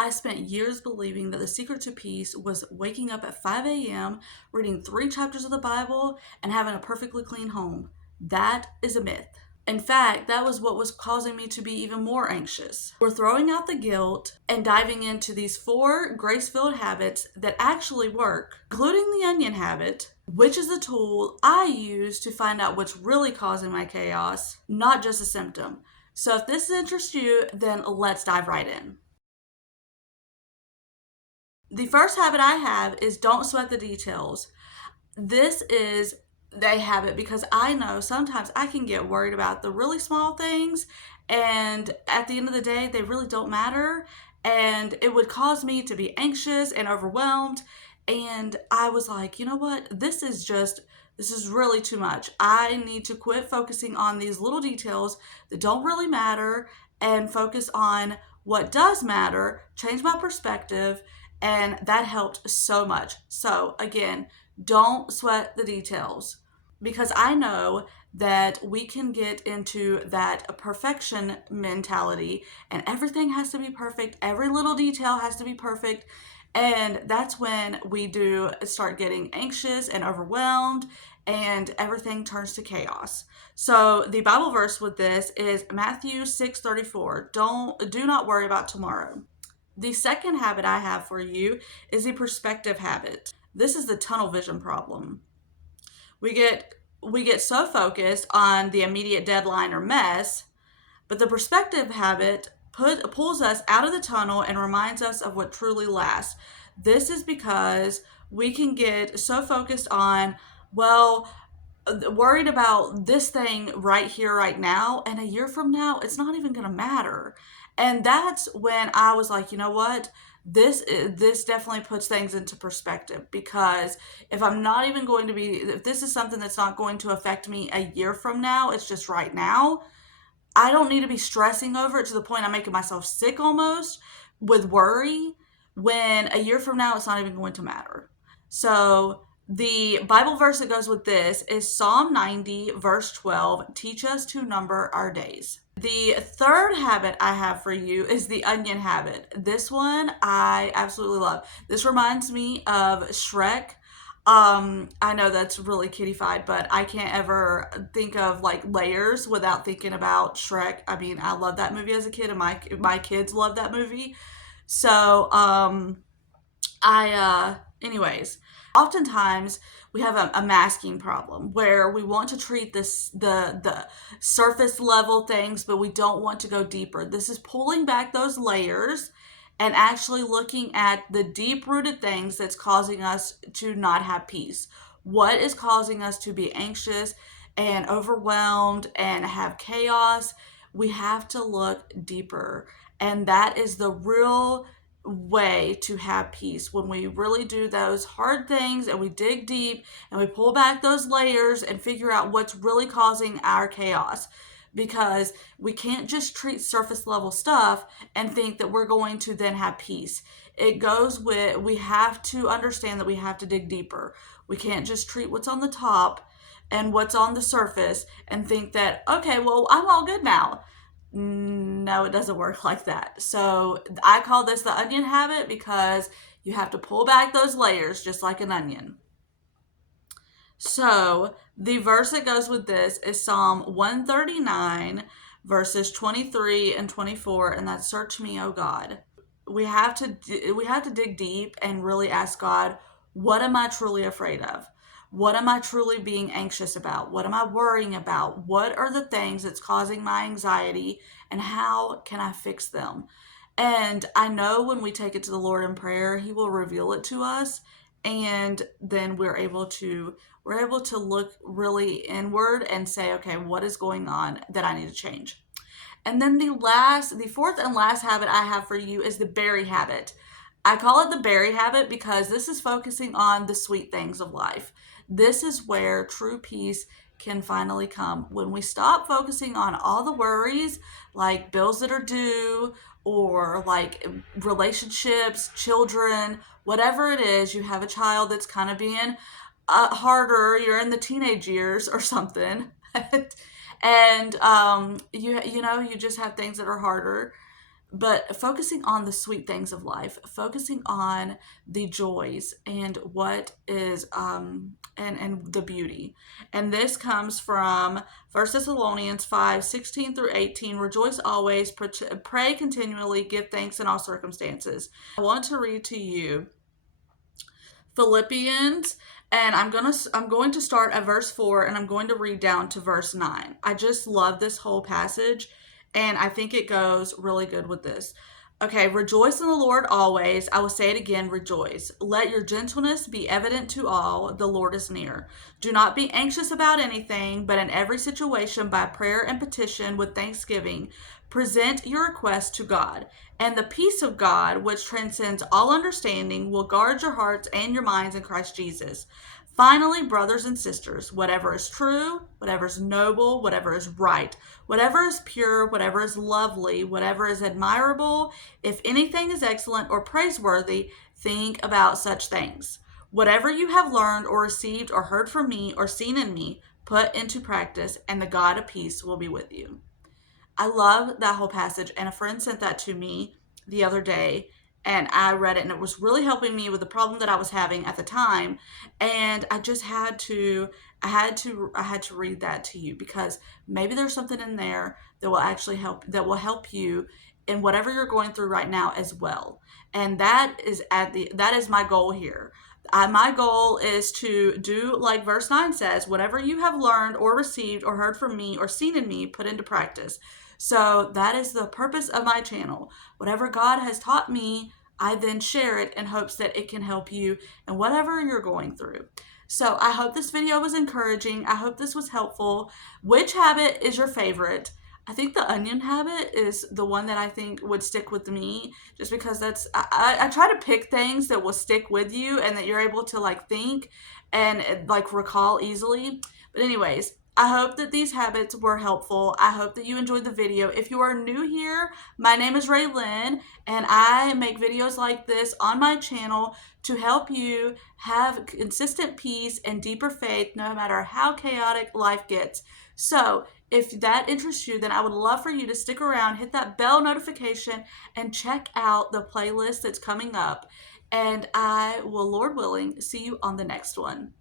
I spent years believing that the secret to peace was waking up at 5 a.m., reading 3 chapters of the Bible, and having a perfectly clean home. That is a myth. In fact, that was what was causing me to be even more anxious. We're throwing out the guilt and diving into these 4 grace-filled habits that actually work, including the onion habit, which is the tool I use to find out what's really causing my chaos, not just a symptom. So if this interests you, then let's dive right in. The first habit I have is don't sweat the details. This is a habit because I know sometimes I can get worried about the really small things, and at the end of the day, they really don't matter. And it would cause me to be anxious and overwhelmed. And I was like, you know what? This is really too much. I need to quit focusing on these little details that don't really matter and focus on what does matter, change my perspective, and that helped so much. So, again, don't sweat the details because I know that we can get into that perfection mentality and everything has to be perfect. Every little detail has to be perfect. And that's when we do start getting anxious and overwhelmed and everything turns to chaos. So the Bible verse with this is Matthew 6:34. Do not worry about tomorrow. The second habit I have for you is the perspective habit. This is the tunnel vision problem. We get so focused on the immediate deadline or mess, but the perspective habit pulls us out of the tunnel and reminds us of what truly lasts. This is because we can get so focused on, well, worried about this thing right here, right now, and a year from now, it's not even going to matter. And that's when I was like, you know what? This definitely puts things into perspective because if this is something that's not going to affect me a year from now, it's just right now. I don't need to be stressing over it to the point I'm making myself sick almost with worry when a year from now it's not even going to matter. So the Bible verse that goes with this is Psalm 90, verse 12. Teach us to number our days. The third habit I have for you is the onion habit. This one I absolutely love. This reminds me of Shrek. I know that's really kiddified, but I can't ever think of like layers without thinking about Shrek. I mean, I love that movie as a kid, and my kids love that movie. So, anyways, oftentimes we have a masking problem where we want to treat the surface level things, but we don't want to go deeper. This is pulling back those layers and actually looking at the deep rooted things that's causing us to not have peace. What is causing us to be anxious and overwhelmed and have chaos? We have to look deeper. And that is the real way to have peace, when we really do those hard things and we dig deep and we pull back those layers and figure out what's really causing our chaos, because we can't just treat surface level stuff and think that we're going to then have peace. It goes with, we have to understand that we have to dig deeper. We can't just treat what's on the top and what's on the surface and think that, okay, well, I'm all good now. No, it doesn't work like that. So I call this the onion habit because you have to pull back those layers just like an onion. So the verse that goes with this is Psalm 139, verses 23 and 24, and that's search me, O God. We have to dig deep and really ask God, what am I truly afraid of? What am I truly being anxious about? What am I worrying about? What are the things that's causing my anxiety, and how can I fix them? And I know when we take it to the Lord in prayer, He will reveal it to us, and then we're able to look really inward and say, okay, what is going on that I need to change? And then the fourth and last habit I have for you is the berry habit. I call it the berry habit because this is focusing on the sweet things of life. This is where true peace can finally come. When we stop focusing on all the worries, like bills that are due, or like relationships, children, whatever it is, you have a child that's kind of being harder, you're in the teenage years or something. And you just have things that are harder. but focusing on the sweet things of life, focusing on the joys and what is and the beauty. And this comes from 1 Thessalonians 5:16 through 18. Rejoice always, pray continually, give thanks in all circumstances. I want to read to you Philippians, and I'm going to start at verse 4 and I'm going to read down to verse 9. I just love this whole passage and I think it goes really good with this. Okay, rejoice in the Lord always. I will say it again, rejoice. Let your gentleness be evident to all. The Lord is near. Do not be anxious about anything, but in every situation, by prayer and petition with thanksgiving, present your requests to God. And the peace of God, which transcends all understanding, will guard your hearts and your minds in Christ Jesus. Finally, brothers and sisters, whatever is true, whatever is noble, whatever is right, whatever is pure, whatever is lovely, whatever is admirable, if anything is excellent or praiseworthy, think about such things. Whatever you have learned or received or heard from me or seen in me, put into practice, and the God of peace will be with you. I love that whole passage, and a friend sent that to me the other day, and I read it, and it was really helping me with the problem that I was having at the time. And I just I had to read that to you because maybe there's something in there that will actually help you in whatever you're going through right now as well. And that is my goal here. My goal is to do like verse 9 says, whatever you have learned or received or heard from me or seen in me, put into practice. So that is the purpose of my channel. Whatever God has taught me, I then share it in hopes that it can help you in whatever you're going through. So I hope this video was encouraging. I hope this was helpful. Which habit is your favorite? I think the onion habit is the one that I think would stick with me, just because I try to pick things that will stick with you and that you're able to like think and like recall easily. But anyways, I hope that these habits were helpful. I hope that you enjoyed the video. If you are new here, my name is Raylynn, and I make videos like this on my channel to help you have consistent peace and deeper faith no matter how chaotic life gets. So, if that interests you, then I would love for you to stick around, hit that bell notification, and check out the playlist that's coming up. And I will, Lord willing, see you on the next one.